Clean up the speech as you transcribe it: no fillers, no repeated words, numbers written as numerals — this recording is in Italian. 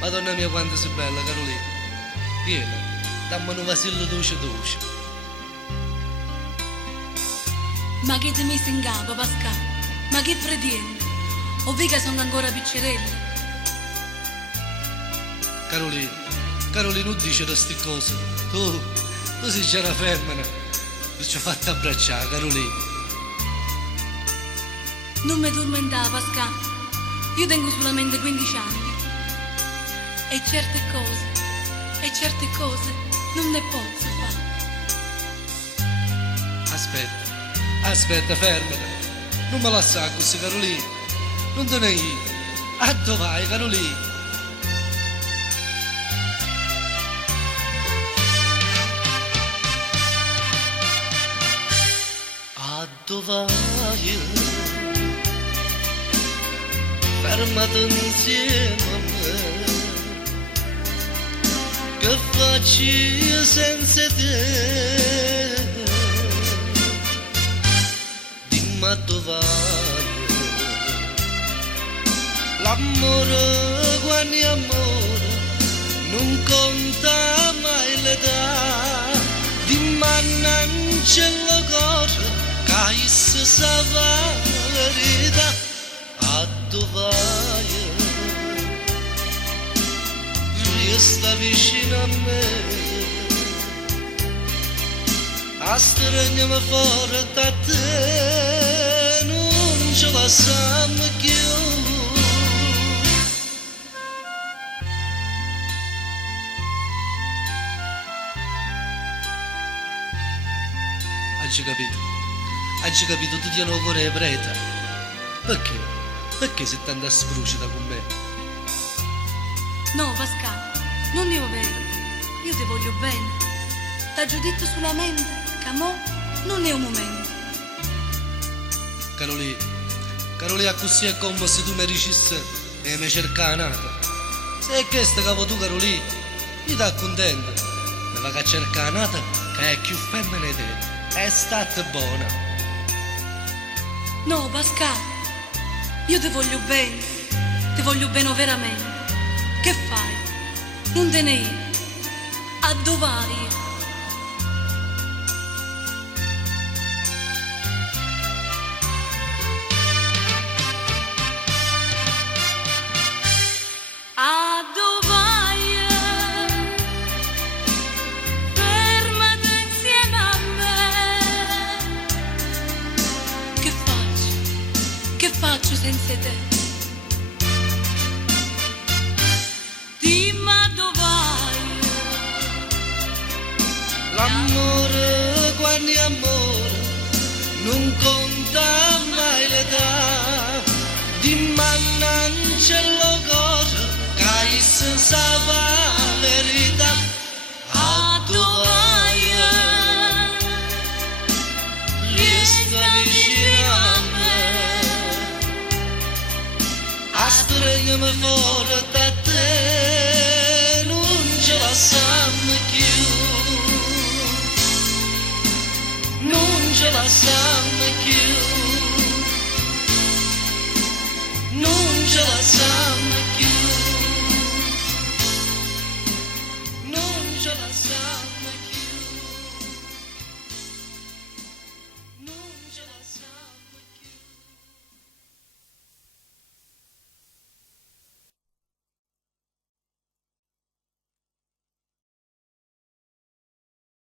Madonna mia quanto sei bella Carolina. Vieni, dammi un vasillo dolce dolce. Ma che ti metti in capo, Pascal? Ma che pretendi? O vedi che sono ancora piccerelli? Carolina, non dici queste cose. Tu sei già una femmina. Ti ci ho fatto abbracciare, Carolina. Non mi tormentare, Pascal. Io tengo solamente 15 anni. E certe cose non ne posso fare. Aspetta, fermati. Non me la sa così, Carolina. Non te ne io. A dove vai, Carolina? A dove vai? Fermati insieme a me. Che faccio io senza te? Dimmi a dove vai? L'amore quando è amore non conta mai l'età. Dimmi non c'è la cosa che si sa la verità. A dove vai? Resta vicino a me, a stringermi fuori da te, non ce la siamo più. Hai capito, tu ti hanno cuore preta. Perché? Perché sei tanto sfrucita con me? No, Pascal, non è vero. Io ti voglio bene. T'ho già detto solamente che mo non è un momento. Carolina, così è come se tu mi dicessi e mi cercavi nata. Se è questo capo tu, Carolina, io ti accontento. Mi va a cercare nata che è più femmina di te. È stata buona. No, Pascal, io ti voglio bene veramente. Che fai? Non te ne io. A dove vai? A dove vai? Fermati insieme a me. Che faccio? Che faccio senza te? L'amore quando è amore non conta mai l'età. Dimmi non c'è la cosa che si sa la verità. A dove vai? Resta vicino a me, a stringermi fuori da te, non ce la siamo più. Non ce la siamo